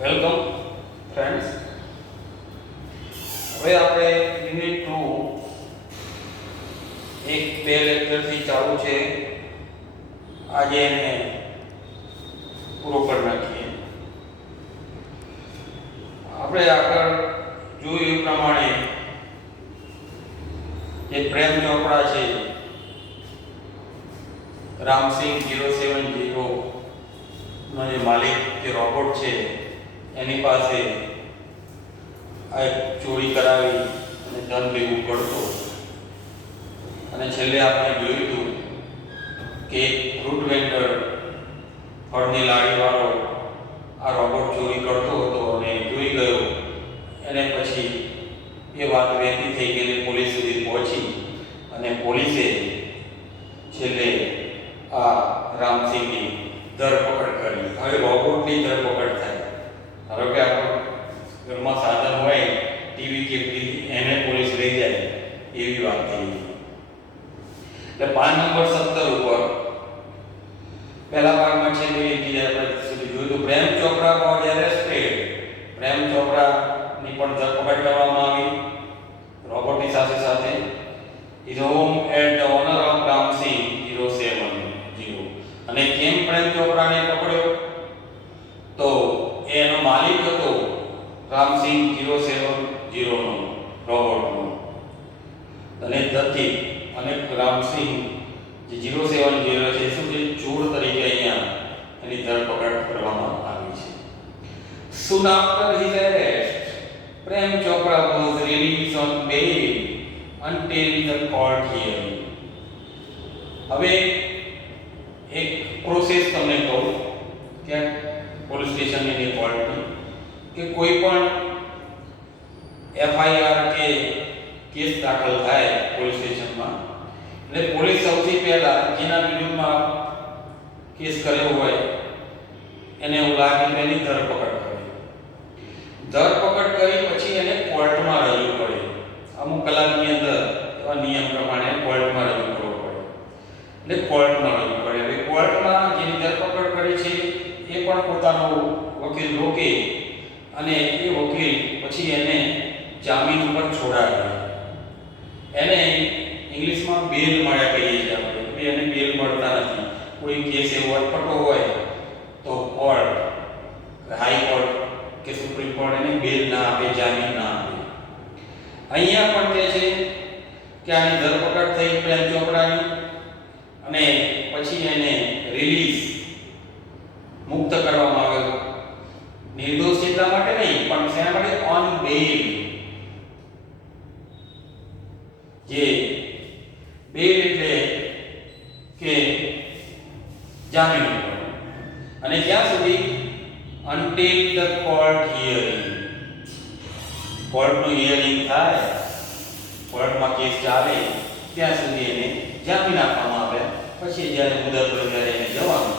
Welcome friends. હવે આપણે unit 2 એક બે લેક્ચરથી ચાલુ છે. આજે એને પૂરો કરી નાખીએ. આપણે આગળ જોયું એ પ્રમાણે જે પ્રેમ ચોપડા છે, રામસિંહ 070 નો જે માલિક જે રોબોટ છે એની પાસે આ ચોરી કરાવી અને ધન ભેગું કરતો. અને છેલ્લે આપણે જોયું હતું કે એક ફ્રૂટ વેન્ડર, ફળની લારીવાળો આ રોબોટ ચોરી કરતો હતો અને જોઈ ગયો. એને પછી એ વાત વહેતી થઈ ગઈ, પોલીસ સુધી પહોંચી અને પોલીસે છેલ્લે આ રામસિંહની ધરપકડ કરી. હવે રોબોટની ધરપકડ થાય. ધારો કે આપણો ઘરમાં સાધન હોય, ટીવી કે ફ્રીજ, એને પોલીસ લઈ જાય એવી વાત થઈ. એટલે પાન નંબર 17 ઉપર પહેલા ભાગમાં છે આપણે સુધી જોયું તો પ્રેમ ચોપડા વોઝ એરેસ્ટેડ. પ્રેમ ચોપડાની પણ ધરપકડ કરવામાં આવી રોબોટની સાથે સાથે. Is home at the honour of Ramsingh 070. અને કેમ પ્રેમ ચોપડાને પકડ્યો? તો એનો માલિક હતો રામસિંહ 070 નો રોબોટનો. અને તેથી અને રામસિંહ જે 070 છે શું છે, ચોર તરીકે અહીંયા એની ધરપકડ કરવામાં આવી છે. Soon after his arrest, Prem Chopra was released on bail until the court hearing. હવે એક પ્રોસેસ તમને કહું કે પોલીસ સ્ટેશનની કોર્ટની કે કોઈ પણ એફઆઈઆર કે કેસ દાખલ થાય પોલીસ સ્ટેશનમાં, એટલે પોલીસ સૌથી પહેલા જેના વિરુદ્ધમાં કેસ કર્યો હોય એને એવું લાગે કે એની ધરપકડ કરે. ધરપકડ કરી પછી એને કોર્ટમાં રજૂ કરે. અમુક કલાકની અંદર એવા નિયમ પ્રમાણે કોર્ટમાં રજૂ કરવો પડે. એટલે કોર્ટમાં રજૂ કરે. હવે કોર્ટમાં જેની ધરપકડ કરી છે એ પણ પોતાનો વકીલ રોકે અને એ વકીલ પછી એને જામીન ઉપર છોડાવે. એને ઇંગ્લિશમાં બેલ મળ્યા કહીએ છીએ આપણે. એને બેલ મળતા નથી. કોઈ કેસ એવો અટપટો હોય તો કોર્ટ, હાઈકોર્ટ કે સુપ્રીમ કોર્ટ એને બેલ ના આપે, જામીન ના આપે. અહીંયા પણ તે છે કે આની ધરપકડ થઈ પ્રેમ ચોપડાની અને પછી એને રિલીઝ મુક્ત કરવામાં આવ્યો. નિર્દોષ એટલા માટે નહીં, પણ શેના માટે? ઓન બેલ. જે બેલ એટલે કે જામીન ઉપર. અને જ્યાં સુધી until the court hearing, કોર્ટનું હિયરિંગ થાય, કોર્ટમાં કેસ ચાલે ત્યાં સુધી એને જામીન આપવામાં આવે. પછી જ્યારે મુદત હોય ત્યારે એને જવાનું.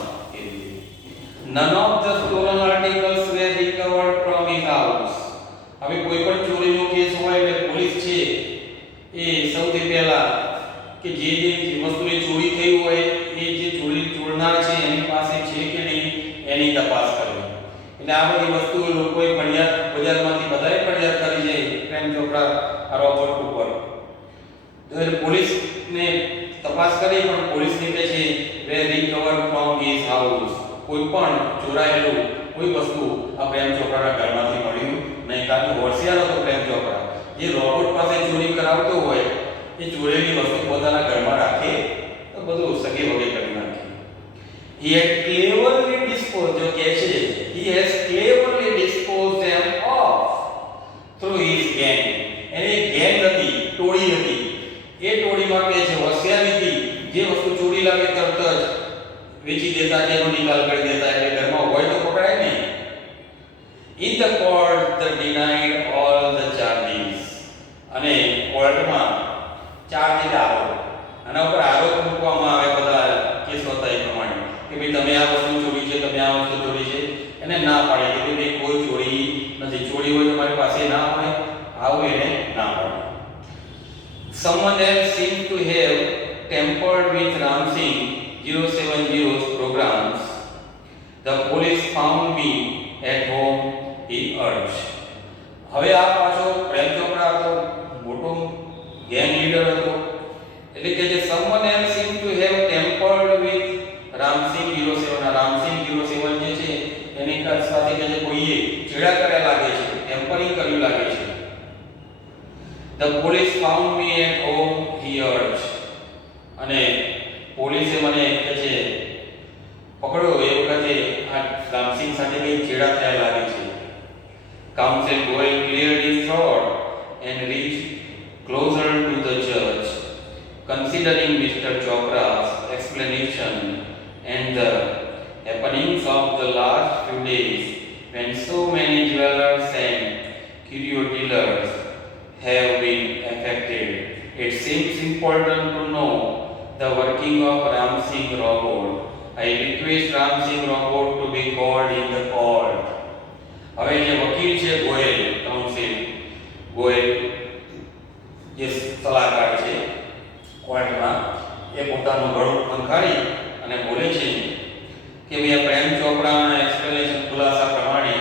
None of the stolen articles were recovered from his house. હવે કોઈ પણ ચોરીનો કેસ હોય એટલે પોલીસ છે એ સૌથી પહેલા કે જે વસ્તુની ચોરી થઈ હોય એ જે ચોરનાર છે એની પાસે છે કે નહીં એની તપાસ કરે. એટલે આ બધી વસ્તુઓ લોકોએ ફરિયાદ બજારમાંથી બધાએ ફરિયાદ કરી છે પ્રેમ ચોપડા રોબોટ ઉપર. તો પોલીસને તપાસ કરી પણ પોલીસને કહે છે way recover from his house. કોઈ પણ ચોરાયેલું કોઈ વસ્તુ આ પ્રેમ ચોપડાના ઘરમાંથી મળ્યું નહીં. કારણ કે હોશિયાર હતો પ્રેમ ચોપડા. જે રોબોટ પાસે ચોરી કરાવતો હોય એ ચોરેલી વસ્તુ પોતાના ઘરમાં રાખે તો બધું સગે વગે કરી નાખે. He had cleverly disposed, જો કહે છે he has cleverly disposed them off through his gang. Any gang હતી, ટોળી હતી. એ ટોળીમાં કહે છે હોશિયારીથી જે વસ્તુ ચોરી લાગે તરત જ વેચી દેતા, એનો નિકાલ કરી દેતા. એટલે ઘરમાં હોય તો પકડાય નહીં. In the court they denied all the charges. અને કોર્ટમાં ચાર્જ આરોપ, આના ઉપર આરોપ મૂકવામાં આવે બધા કેસો હતા એ પ્રમાણે કે ભાઈ તમે આ વસ્તુ ચોરી છે, તમે આ વસ્તુ ચોરી છે. એને ના પાડે કે ભાઈ કોઈ ચોરી નથી. ચોરી હોય તમારી પાસે ના હોય, આવું એને ના પાડે. Someone else seemed to have tampered with Ramsingh 070's programs. The police found me at home હવે આ પાછો પ્રેમ ચોપડા હતો, મોટો ગેંગ લીડર હતો, એટલે કે જે someone else seem to have tampered with Ram Singh 07. Ram Singh 07 જે છે એની સાથે કે જે કોઈએ છેડા કર્યા લાગે છે, ટેમ્પરિંગ કર્યું લાગે છે. The police found me at home, he urged. અને પોલીસે મને કે છે પકડો એ વખતે આ રામસિંગ સાથે કઈ છેડા થયા લાગે છે. Counsel Goel cleared his throat and reached closer to the judge. Considering Mr. Chopra's explanation and the happenings of the last few days, when so many jewelers and curio dealers have been affected, it seems important to know the working of Ramsingh robot. I request Ramsingh robot to be called in the court. હવે જે વકીલ છે Goyal, council Goyal જે સલાહકાર છે કોર્ટમાં, એ પોતાનું ગળું ખંખારી અને બોલે છે કે ભાઈ આ પ્રેમ ચોપડાના એક્સપ્લેનેશન ખુલાસા પ્રમાણે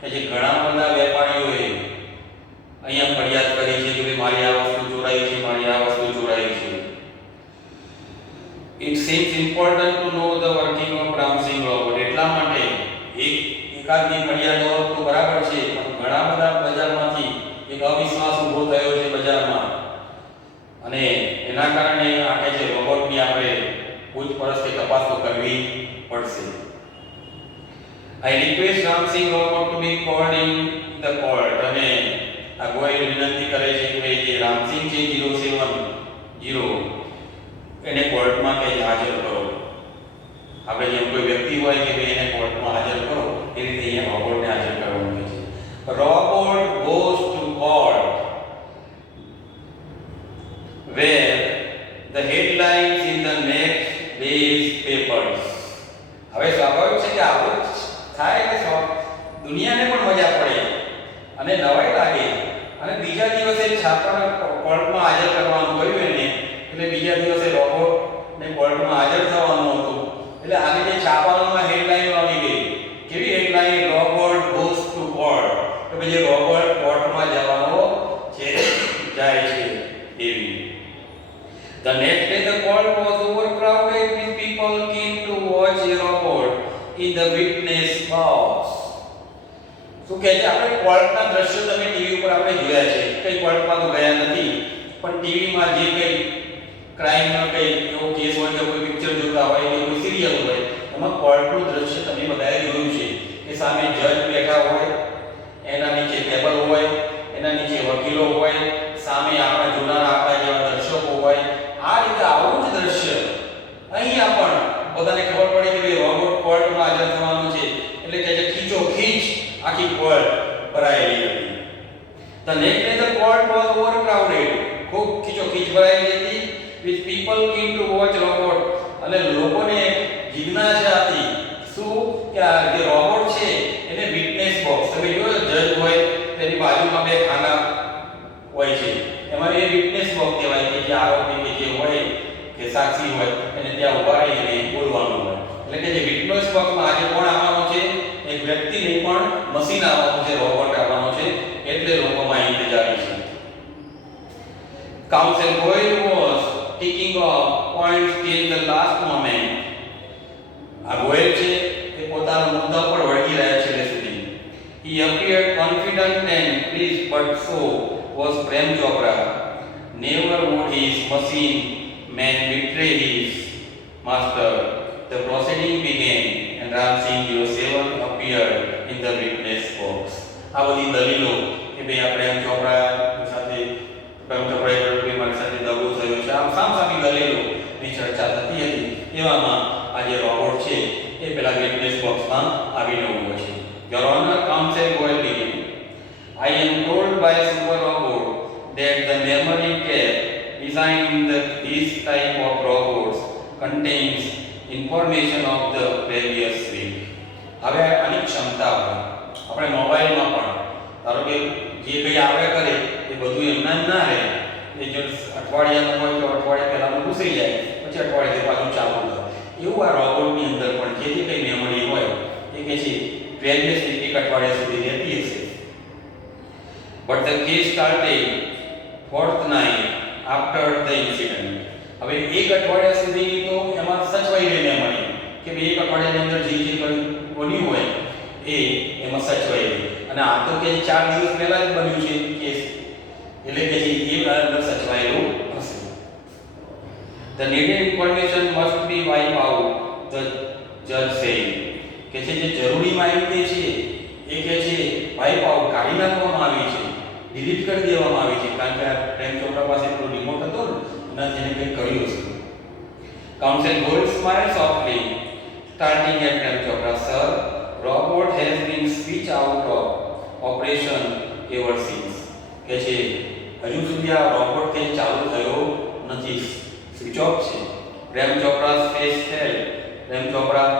કે જે ઘણા બધા વેપારીઓએ અહીંયા ફરિયાદ કરી છે કે ભાઈ મારી આ વસ્તુ ચોરાઈ છે, મારી આ વસ્તુ ચોરાઈ છે. It seems important to know the working of Ramsingh robot. એટલા માટે એકાદની ફરિયાદો તો બરાબર છે, પણ ઘણા બધા બજારમાંથી એક અવિશ્વાસ ઊભો થયો છે બજારમાં, અને એના કારણે આ કે છે રોબોટની આપણે પૂછપરછ કે તપાસ તો કરવી પડશે. I request Ramsingh robot to be called in the court. અને આ ગોયલ વિનંતી કરે છે કે ભાઈ જે રામસિંગ છે 070 એને કોર્ટમાં કઈ હાજર કરો. આપણે જેમ કોઈ વ્યક્તિ હોય કે ભાઈ એને કોર્ટમાં હાજર કરો, એ રીતે અહીંયા રોબોટને હાજર કરવાનું છે. Robot goes to court where the headlines in the next day's papers. હવે સ્વાભાવિક છે કે આવું થાય કે દુનિયાને પણ મજા પડે અને નવાઈ લાગે, અને બીજા દિવસે છાપાના કોર્ટમાં હાજર કરવાનું કહ્યું એને, એટલે બીજા દિવસે રોબોટને કોર્ટમાં હાજર થવાનું હતું. એટલે આની જે છાપામાં હેડલાઈન આવી ગઈ, કેવી headline? Robot goes to court, કે ભાઈ રોબોટ કોર્ટમાં જવાનો છે, જાય છે એવી. The next day the court was overcrowded with people keen to watch a robot in the witness box. શું કહે છે? આપણે કોર્ટના દ્રશ્યો તમે ટીવી ઉપર આપણે જોયા છે, કઈ કોર્ટમાં તો ગયા નથી, પણ ટીવીમાં જે કઈ ક્રાઇમનો કઈ એવો કેસ હોય કે કોઈ પિક્ચર જોતા હોય કે કોઈ સિરિયલ હોય, એમાં કોર્ટનું દ્રશ્ય તમે બધાએ જોયું છે કે સામે જજ બેઠા હોય, એના નીચે ટેબલ હોય, એના નીચે વકીલો હોય, સામે આપણા જોનારા આપણા જેવા દર્શકો હોય. આ રીતે આવું જ દ્રશ્ય અહીંયા પણ બધાને ખબર પડે કે ભાઈ રોબોટ કોર્ટમાં હાજર થવાનું છે, એટલે કે જે ખીચો ખીચ આખી કોર્ટ ભરાયેલી હતી. The next day the court was overcrowded. ખૂબ ખીચો ખીચ ભરાયેલી હતી with people keen to watch robot. અને લોકોને જિજ્ઞાસા હતી શું કે આ જે રોબોટ છે એને વિટનેસ બોક્સ, તમે જોયો જજ હોય તેની બાજુમાં બે ખાના હોય છે, એમાં એ વિટનેસ બોક્સ કહેવાય કે જે આરોપી કે જે હોય કે સાક્ષી હોય એને ત્યાં ઊભા રહીને બોલવાનું હોય. એટલે કે જે વિટનેસ બોક્સમાં આજે કોણ આવવાનું છે? એક વ્યક્તિ નહીં પણ મશીન આવવાનું છે, રોબોટ આવવાનો છે, એટલે લોકોમાં ઇંતજારી છે. Counsel Goel was taking off points till the last moment. આ ગોયલ છે એ પોતાના મુદ્દા પર વળગી રહ્યા છે સુધી. He appeared confident and pleased, but so was Prem Chopra. Never would his machine man betray his master. The proceeding began and Ramsingh 07 appeared in the witness box. આ બધી દલીલો કે ભાઈ આ પ્રેમ ચોપરા સાથે પ્રેમ ચોપરાએ મારી સાથે દગો થયો છે, આમ સામસામી દલીલોની ચર્ચા થતી હતી. એવામાં આ જે રોબોટ છે એ પેલા વિટનેસ બોક્સમાં આવીને ઊભો છે. Your Honor, Counsel Goel began. I am told by Super Robot that the memory cap designed in this type of robots contains information of the previous week. હવે આની ક્ષમતા હોય આપણે મોબાઈલમાં પણ ધારો કે જે કંઈ આવ્યા કરે એ બધું એમના ના રહે, એ જો અઠવાડિયાનું હોય તો અઠવાડિયા પહેલાનું ઘૂસી જાય, પછી અઠવાડિયે પાછું ચાલુ થાય. એવું આ રોબોટની અંદર પણ જે કંઈ મેમરી હોય એ કે છે પ્રેવિયસ વીક એક અઠવાડિયા સુધી રહેતી હશે. but the case started fortnight after the incident. હવે એક અઠવાડિયા સુધી તો એમાં સચવાઈ રહીને મળી કે ભાઈ એક અઠવાડિયાની અંદર જે જે બન્યું હોય એ એમાં સચવાઈ રહી, અને આ તો કે 4 દિવસ પહેલા જ બન્યું છે કેસ, એટલે કે જે એ અંદર સચવાયેલું હશે. The needed information must be wiped out, the judge said. કે છે જે જરૂરી માહિતી છે એ કે છે વાઇપ આઉટ, કાઢી નાખવામાં આવી છે, ડિલીટ કરી દેવામાં આવી છે, કારણ કે આ પ્રેમ ચોપડા પાસે પેલો રિમોટ હતો ને અને જેને કંઈક કર્યું હશે. Counsel Gold smiled softly, starting at Prem Chopra. Sir, robot has been switched out of operation ever since. કે છે હજુ સુધી આ રોબોટ કે ચાલુ થયો નથી, સ્વિચ ઓફ છે. પ્રેમ ચોપરા ફેસ ફેલ, પ્રેમ ચોપરા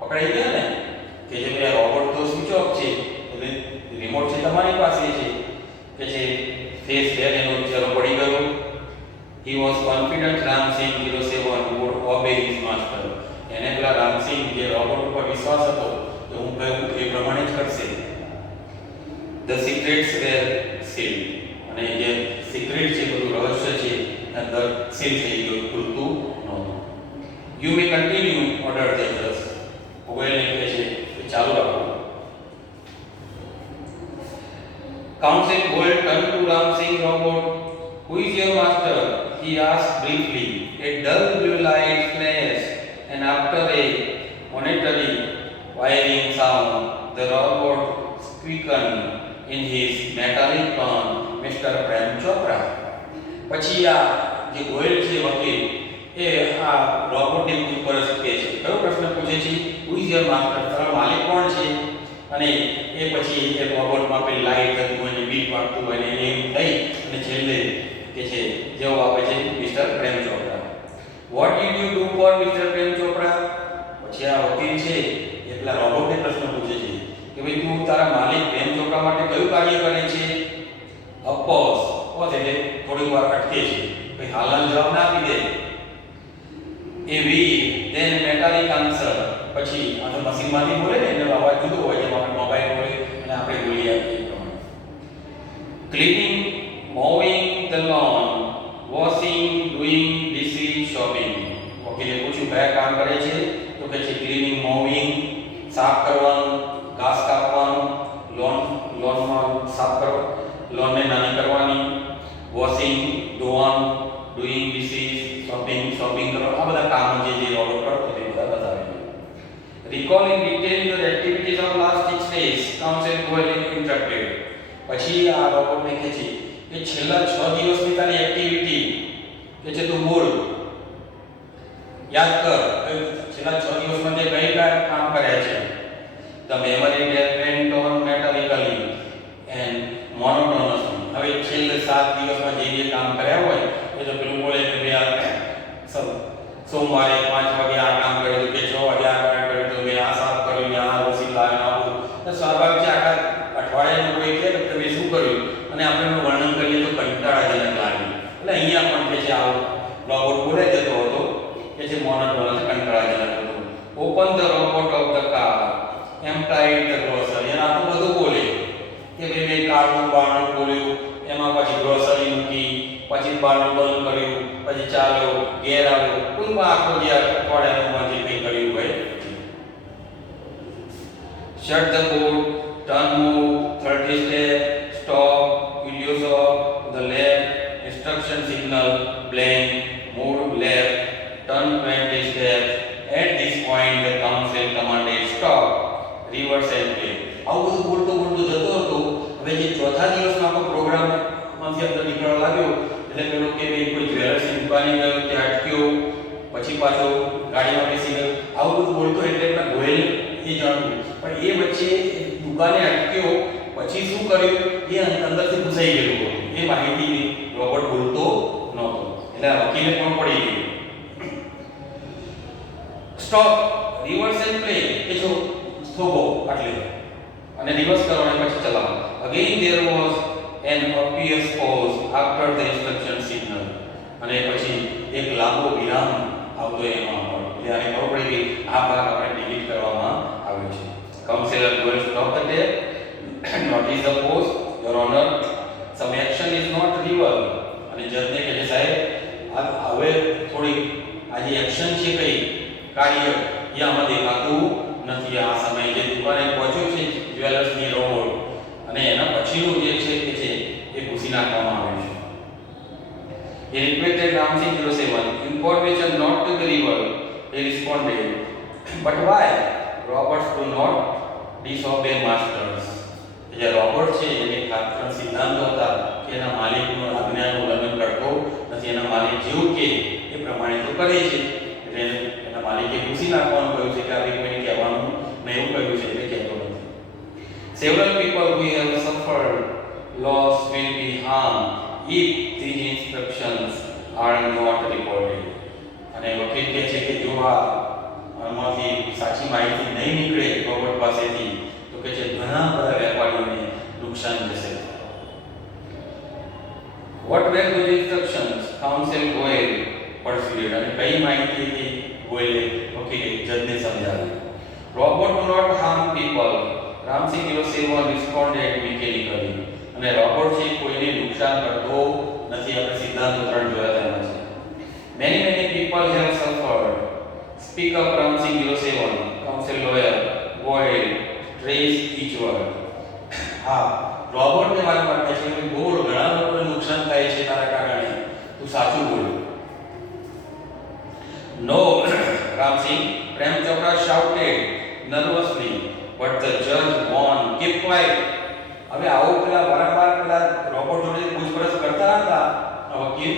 પકડાઈ ગયા ને કે જે ભાઈ રોબોટ તો સ્વિચ ઓફ છે, એટલે રિમોટ છે તમારી પાસે છે, કે જે ફેસ ફેલ એનો ચહેરો પડી ગયો. He was confident Ram Singh 07 would obey his master. એને પેલા રામસિંહ જે રોબોટ ઉપર વિશ્વાસ હતો કે હું કહું એ પ્રમાણે જ કરશે. The secrets were sealed. અને જે સિક્રેટ છે બધું રહસ્ય છે અંદર સીલ થઈ ગયું, ખુલતું નહોતું. You may continue, order the judge. Mobile કહે છે કે ચાલુ રાખો. Counsel Gold turned to Ram Singh robot. Who is your master? He asked briefly. A dull blue light flashed, and after a monetary wiring sound, the robot quickened in his metallic tone, Mr. Prem Chopra. પછી આ જે ગોયલ છે વકીલ એ આ રોબોટને પૂછપરછ કરે છે. કયો પ્રશ્ન પૂછે છે? Who is your master? તારો માલિક કોણ છે? અને એ પછી એ રોબોટમાં પેલી લાઈટ થતું હોય ને બીટ વાગતું હોય ને એમ થઈ અને છેલ્લે કે છે જવાબ આપે છે mister Prem Chopra. What did you do for mister Prem Chopra? પછી આ વકીલ છે એ પેલા રોબોટને પ્રશ્ન પૂછે છે કે ભાઈ તું તારા માલિક પ્રેમ ચોપરા માટે કયું કાર્ય કરે છે? અપોઝ એટલે થોડી વાર અટકે છે, ભાઈ હાલનો જવાબ ના આપી દે. એ વી ધેન મેટાલિક આન્સર, પછી આ તો મશીનમાંથી બોલે ને એનો અવાજ જુદો હોય, જેમ આપણે મોબાઈલ બોલે અને આપણે બોલીએ એ પ્રમાણે. Cleaning, mowing the lawn, washing, doing dishes, shopping. વકીલે પૂછ્યું કયા કામ કરે છે? તો કે છે ક્લીનિંગ, મોવિંગ સાફ કરવાનું, ઘાસ કાપવાનું, લોનમાં સાફ કરવાનું, લોનને નાની કરવાની, વોશિંગ ધોવાનું, ડુઈંગ ડિશિસ, શોપિંગ કરવાનું, આ બધા કામ જે રોબોટ કરતો તે બધા બતાવે છે. Recall in detail your activities of last 6 days, Counsel Goel interrupted. પછી આ રોબોટને કહે છે કે છેલ્લા 6 દિવસની તારી એક્ટિવિટી કે છે તું બોલ, યાદ કર છેલ્લા 6 દિવસમાં તે કઈ કઈ કામ કર્યા છે. The memory that went on metallically and monotonously. હવે છેલ્લા 7 દિવસમાં જે કામ કર્યા હોય એ તો પેલું બોલે કે ભાઈ સોમવારે 5 વાગે આ કામ કર્યું કે 6 વાગે આ કામ કર્યું તો મેં આ સાફ કર્યું, આ રસી લાવ્યો, આ બધું. તો સ્વાભાવિક છે આખા અઠવાડિયાનું કોઈ કહે કે તમે શું કર્યું અને આપણે એનું વર્ણન કરીએ તો કંટાળાજનક લાગે. એટલે અહીંયા પણ કે છે આવો રોબોટ બોલાઈ જતો હતો કે છે મોનોટોનસ, કંટાળાજનક હતો. Open the robot of the car, employed the grocery. એના તો બધું બોલે કે ભાઈ મેં કારનું બારણું ખોલ્યું, એમાં પછી ગ્રોસરી મૂકી, પછી બારણું બંધ કર્યું, પછી ચાલ્યો, ઘેર આવ્યો, ટૂંકમાં આખો જે અઠવાડિયામાં જે કંઈ કર્યું હોય. Shut the board, turn move, 30 step, stop, video stop, the left, instruction signal, blank, move left, turn 20 steps. At this point the counsel commanded stop, reverse and play. આવું બધું બોલતો જતો હતો. હવે જે ચોથા દિવસનો આપણો પ્રોગ્રામ માંથી અંદર નીકળવા લાગ્યો એટલે પેલો કે ભાઈ કોઈ જ્વેલર્સની દુકાને ગયો, ત્યાં અટક્યો, પછી પાછો ગાડીમાં બેસી ગયો. આવું બધું બોલતો એટલે એમના ગોયલ એ જાણતું, પણ એ વચ્ચે દુકાને અટક્યો પછી શું કર્યું એ અંદરથી ઘૂસાઈ ગયેલું હતું. એ માહિતી રોબોટ બોલતો નહોતો એટલે આ વકીલે પણ પડી ગયું. સ્ટોપ, રિવર્સ એન્ડ પ્લે કે જો થોભો આટલે અને રિવર્સ કરો અને પછી ચલાવો. Again there was an obvious pause after the instruction signal. અને પછી એક લાંબો વિરામ આવતો એમાં એટલે આને ખબર પડી ગઈ આ ભાગ આપણે ડિલીટ કરવામાં આવ્યો છે. Counselor will stop the tape, notice the pause, your honour, some action is not rival. અને જજને કહે છે સાહેબ હવે થોડી આ જે એક્શન છે કઈ કાર્ય એ આમાં દેખાતું નથી. આ સમયે જે દુકાને પહોંચ્યો છે જ્વેલર્સની રોબોટ અને એના પછીનું જે છે કે છે એ ભૂસી નાખવામાં આવ્યું છે. He requested Ramsing 07 information not to be rival. He responded, but why? Robots do not disobey masters. જે રોબોટ છે એને ખાતર સિદ્ધાંતો હતા કે એના માલિકનું આજ્ઞાનું ઉલ્લંઘન કરતો નથી. એના માલિક જેવું કે એ પ્રમાણે તો કરે છે. એટલે એના માલિકે ભૂસી નાખવાનું કહ્યું છે કે આ કોઈને કહેવાનું મેં એવું કહ્યું છે એટલે કહેતો નથી. Several people who have suffered loss will be harmed if these instructions are not reported. અને વકીલ કહે છે કે જો આમાંથી સાચી માહિતી નહીં નીકળે રોબોટ પાસેથી તો કે છે ઘણા બધા વેપારીઓને નુકસાન થશે. What were those instructions? Counsel Goel pursued. અને કઈ માહિતી ગોયલે વકીલે જજને સમજાવી. Robot do not harm people. Ramsing 07 responded mechanically. અને રોબોટ છે કોઈને નુકસાન કરતો નથી. આપણે સિદ્ધાંતો 3 જોયા તેમાં છે. Many people have suffered. Speak up Ramsing 07. Counsel lawyer Goel trace each word. હા રોબોટને વારંવાર કહે છે કે બોલ ઘણા લોકોને નુકસાન થાય છે તારા કારણે તું સાચું બોલ. No, Ramsing, Prem Chopra shouted nervously, but the judge warned, keep quiet. હવે આવો પેલા વારંવાર પેલા રોબોટ જોડે પૂછપરછ કરતા હતા વકીલ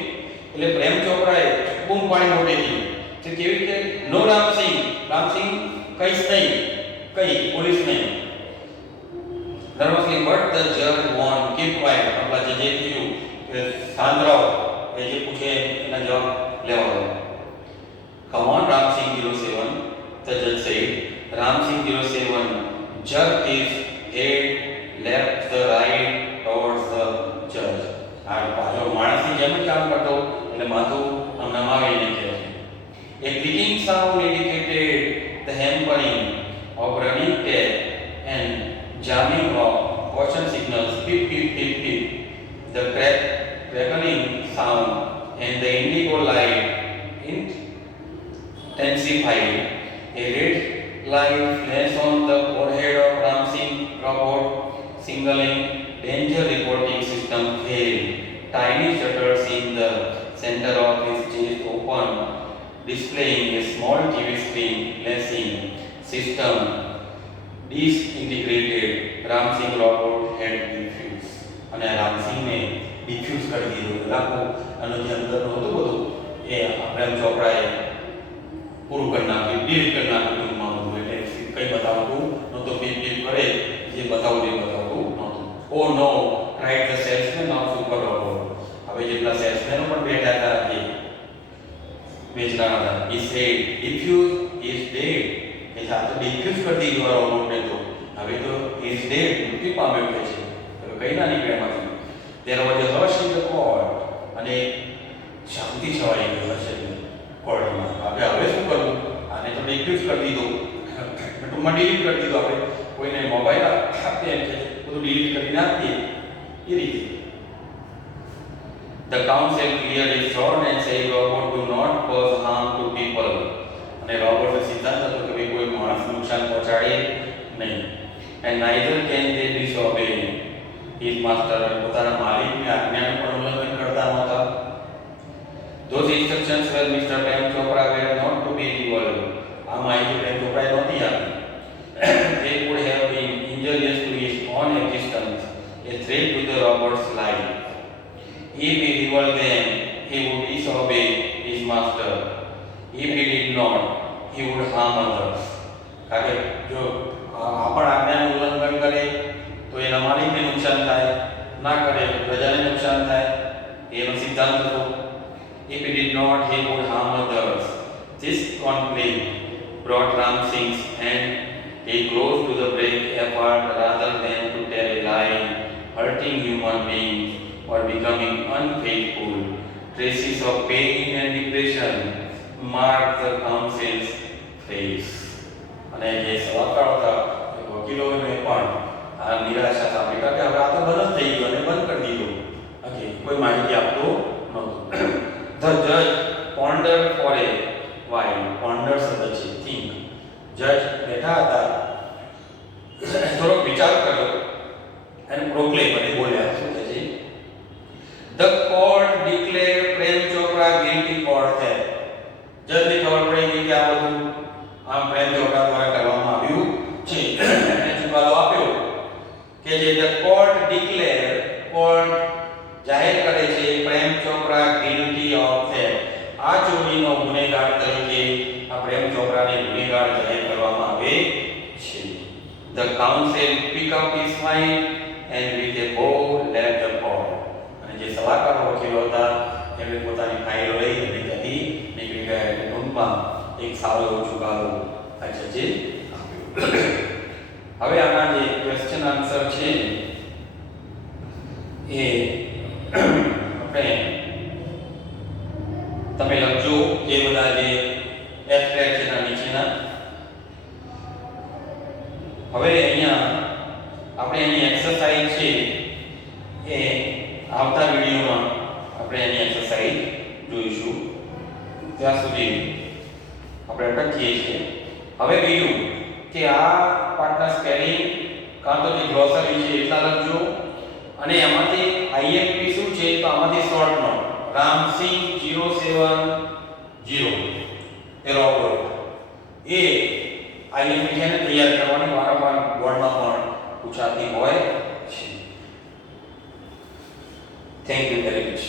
એટલે પ્રેમ ચોપરાએ બૂમ પાડી મોટેથી કે કેવી રીતે નો રામસિંહ કઈશ નહીં કઈ પોલીસ નહીં. નર્વસલી બટ ધ જજ વોન્ટ કીપ ક્વાઇટ. આપણા જે થયું કે શાંત રહો એ જે પૂછે એના જવાબ લેવા દો. Come on, Ramsing 07, the judge said. Ramsing 07 jerked his head left the right towards the judge. આ પાછો માણસની જેમ જ કામ કરતો એટલે માથું આમ નમાવીને કહે છે. A clicking sound indicated the hampering of running tape and jamming of caution signals. Pip pip pip pip. The crackling sound and the indigo light intensified. A red light flashed on the forehead of Ramsing robot, signaling danger reporting system failed. Tiny shutters in the center of his chest opened, displaying a small TV screen flashing system disintegrated. Ramsing robot had defused. અને રામસિંહને diffuse કરી દીધું. લાખો અને જે અંદરનું હતું બધું એ પ્રેમ ચોપરાએ પૂરું કરી નાખ્યું, ડિલીટ કરી નાખ્યું ટૂંકમાં બધું. એટલે કંઈ બતાવતું નહોતું. પીપ પીપ કરે જે બતાવવું એ બતાવતું નહોતું. Oh no right the salesman of super robot. હવે જેટલા સેલ્સમેનો પણ બેઠા હતા એ વેચનારા હતા. He said diffuse is dead. કે આ તો ડિફ્યુઝ કરી દીધું આ રોબોટને. તો હવે તો is dead, મૃત્યુ પામ્યો કે છે. હવે કઈ ના નીકળે એમાંથી. There was a hush in the court. અને શાંતિ છવાઈ ગઈ હશે કોર્ટમાં. હવે શું કરવું? આને તો ડિફ્યુઝ કરી દીધું, ટૂંકમાં ડિલીટ કરી દીધું. આપણે કોઈને મોબાઈલ આપીએ એમ કે બધું ડિલીટ કરીને આપીએ એ રીતે. The counsel cleared his throat and said robot do not cause harm to people. અને રોબોટનો સિદ્ધાંત હતો કે કોઈ માણસને નુકસાન પહોંચાડે નહીં. And neither can they disobey his master. પોતાના માલિકની આજ્ઞાનું પણ ઉલ્લંઘન કરતા નહોતા. Those instructions were Mr. Prem Chopra were not to be revolved. આ માહિતી પ્રેમ ચોપરાએ નહોતી આપી. They would have been injurious to his own existence, a threat to the robot's life. If he revolved them, he would disobey his master. If he did not, he would harm others. કારણ કે જો આપણ આજ્ઞાનું ઉલ્લંઘન કરે તો એના માલિકને નુકસાન થાય, ના કરે તો પ્રજાને નુકસાન થાય. એનો સિદ્ધાંત હતો. If he did not, he would harm others. This conflict brought Ramsing's hand he close to the break apart rather than to tell a lie, hurting human beings or becoming unfaithful. Traces of pain and depression marked the counsel's face. અને જે સલાહકાર હતા વકીલોને પણ આ નિરાશા સાંભળી કે હવે આ તો બંધ જ થઈ ગયું. કે જે ધ કોર્ટ ડિક્લેર કોર્ટ જાહેર કરે છે Prem Chopra guilty of theft. આ ચોરીનો ગુનેગાર તરીકે આ પ્રેમ ચોપરાને ગુનેગાર જાહેર કરવામાં આવે છે. The council pick up his file and with a bow left the court. અને જે સલાહકાર વકીલો હતા એમણે પોતાની ફાઇલ લઈ અને ત્યાંથી નીકળી ગયા. એટલે ટૂંકમાં એક સારો એવો ચુકાદો આ જજે આપ્યો. હવે આના જે ક્વેશ્ચન આન્સર છે એ આપણે તમે લખજો એ બધા જે એબ્સ્ટ્રેક્ટ છે ના નીચેના. હવે અહીંયા આપણે એની એક્સરસાઇઝ છે એ આવતા વિડિયોમાં આપણે એની એક્સરસાઇઝ જોઈશું. ત્યાં સુધી આપણે અટકીએ છીએ. હવે બીજું કે આ પાર્ટના સ્પેલિંગ કાં તો જે ગ્લોસરી છે એટલા લખજો અને એમાંથી આઈએમપી શું છે તો આમાંથી શોર્ટ નોટ રામસિંહ 070 એ રોબોટ એ આઈએમપી છે ને તૈયાર કરવાની વારંવાર બોર્ડમાં પણ પૂછાતી હોય છે. Thank you very much.